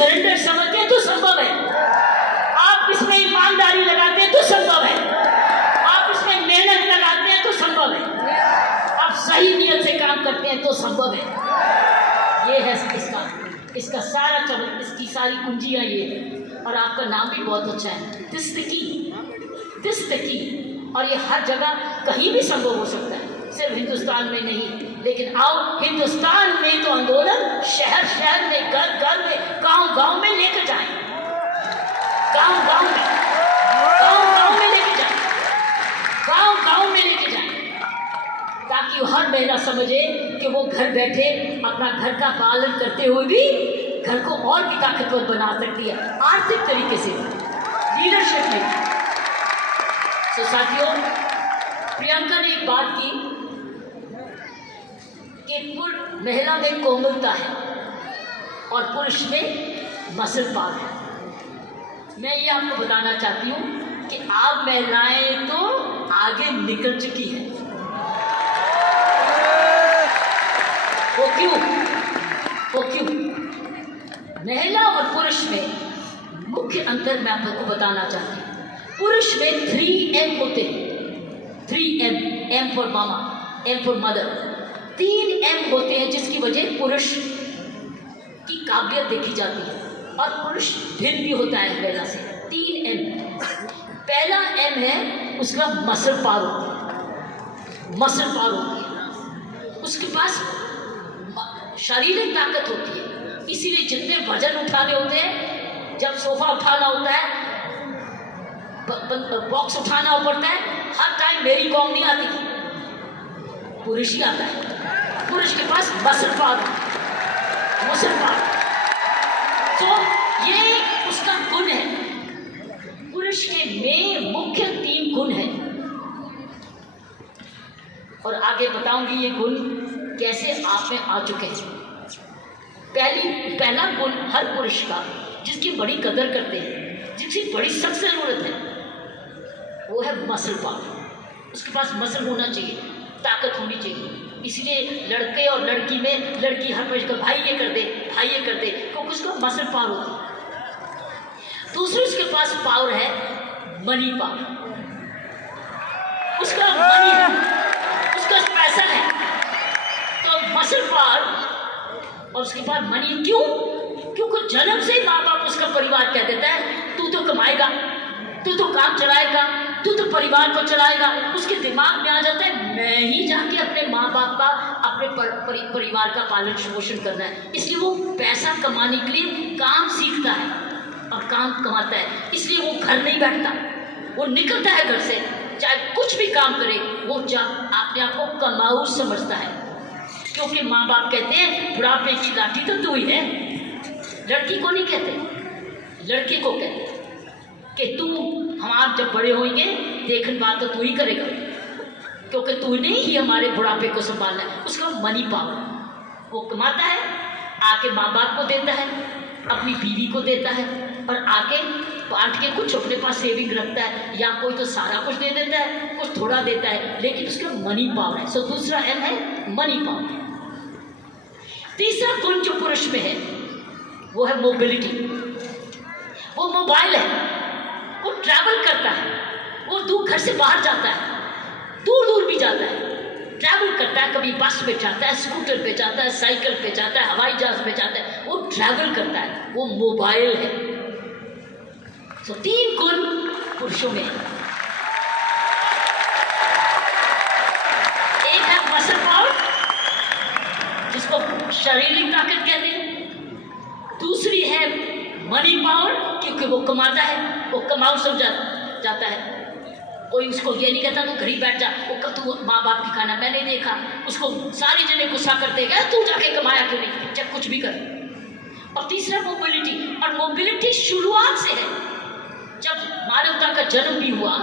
Surrender समझते हैं तो संभव है, आप इसमें ईमानदारी लगाते हैं तो संभव है, आप इसमें मेहनत लगाते हैं तो संभव है, आप सही नियत से काम करते हैं तो संभव है। ये है इसका सारा चमक, इसकी सारी कुंजियां ये है। और आपका नाम भी बहुत अच्छा है, दिस द की। और ये हर जगह कहीं भी संभव हो सकता है, सिर्फ हिंदुस्तान में नहीं। लेकिन आओ, हिंदुस्तान में तो आंदोलन शहर शहर में, घर घर में, गांव गांव में लेकर जाएं, गांव गांव में लेकर जाएं, गांव गांव में लेकर जाएं, ताकि हर महिला समझे कि वो घर बैठे अपना घर का पालन करते हुए भी घर को और भी ताकतवर बना सकती है, आर्थिक तरीके से, लीडरशिप में। तो साथियों, प्रियंका ने एक बात की कि महिला में कोमलता है और पुरुष में मसल पावर है। मैं ये आपको बताना चाहती हूँ कि आप महिलाएं तो आगे निकल चुकी हैं। वो क्यों? महिला और पुरुष में मुख्य अंतर मैं आपको बताना चाहती हूँ। पुरुष में 3M होते हैं, 3M, M for mama, M for mother, 3M होते हैं, जिसकी वजह पुरुष की काबिलियत देखी जाती है और पुरुष भिन्न भी होता है महिला से। 3M। पहला M है उसका मसल पावर होती है, उसके पास शारीरिक ताकत होती है। इसीलिए जितने वजन उठाने होते हैं, जब सोफा उठाना होता है, बॉक्स उठाना पड़ता है, हर टाइम मेरी कॉम नहीं आती, पुरुष ही आता है। पुरुष के पास मसल पावर। तो ये उसका गुण है। पुरुष के में मुख्य 3 गुण है और आगे बताऊंगी ये गुण कैसे आप में आ चुके हैं। पहला गुण हर पुरुष का, जिसकी बड़ी कदर करते हैं, जिसकी बड़ी सख्त जरूरत है, वो है मसल पावर। उसके पास मसल होना चाहिए, ताकत होनी चाहिए। इसलिए लड़के और लड़की में, लड़की हर पुरुष का भाई ये कर दे, क्योंकि उसका मसल पावर होती है। दूसरी उसके पास पावर है मनी पावर। उसका मनी है, उसका पैसा है, तो मसल पावर और उसके बाद मनी। क्योंकि जन्म से माँ बाप उसका परिवार कह देता है तू तो कमाएगा, तू तो काम चलाएगा, तू तो परिवार को चलाएगा। उसके दिमाग में आ जाता है मैं ही जाके अपने माँ बाप का, अपने परिवार का पालन पोषण करना है। इसलिए वो पैसा कमाने के लिए काम सीखता है और काम कमाता है। इसलिए वो घर नहीं बैठता, वो निकलता है घर से, चाहे कुछ भी काम करे, वो अपने आप को कमाऊ समझता है। क्योंकि माँ बाप कहते हैं बुढ़ापे की लाठी तो तू ही है। लड़की को नहीं कहते, लड़के को कहते कि तू, हम आप जब बड़े होंगे देखभाल तो तू ही करेगा, क्योंकि तूने ही हमारे बुढ़ापे को संभालना है। उसका मनी पावर, वो कमाता है, आके माँ बाप को देता है, अपनी बीवी को देता है, और आके बांट के कुछ अपने पास सेविंग रखता है, या कोई तो सारा कुछ दे देता है, कुछ थोड़ा देता है, लेकिन उसका मनी पावर है। सो दूसरा M है मनी पावर। तीसरा गुण जो पुरुष में है वो है मोबिलिटी। वो मोबाइल है, वो ट्रैवल करता है, वो घर से बाहर जाता है, दूर भी जाता है, ट्रैवल करता है। कभी बस पे जाता है, स्कूटर पे जाता है, साइकिल पे जाता है, हवाई जहाज पे जाता है, वो ट्रैवल करता है, वो मोबाइल है। तो 3 गुण पुरुषों में है। एक है मसल पावर, जिसको शारीरिक ताकत कहते हैं। दूसरी है मनी पावर, क्योंकि वो कमाता है, वो कमाऊ समझा जाता है। कोई उसको ये नहीं कहता तू घर ही बैठ जा, वो तू माँ बाप की खाना। मैंने देखा उसको सारे जने गुस्सा करते गए, तू जाके कमाया क्यों नहीं, जब कुछ भी कर। और तीसरा मोबिलिटी, और मोबिलिटी शुरुआत से है। जब मानवता का जन्म भी हुआ,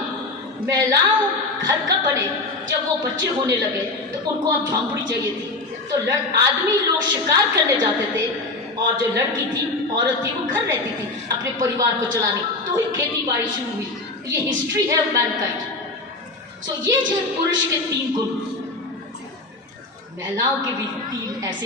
महिलाओं घर का बने, जब वो बच्चे होने लगे तो उनको अब झोंपड़ी चाहिए थी। तो आदमी लोग शिकार करने जाते थे, और जो लड़की थी, औरत थी, वो घर रहती थी अपने परिवार को चलाने। तो ही खेती बाड़ी शुरू हुई। ये हिस्ट्री है ऑफ मैनकाइंड। सो ये जो पुरुष के 3 गुण, महिलाओं के भी 3 ऐसे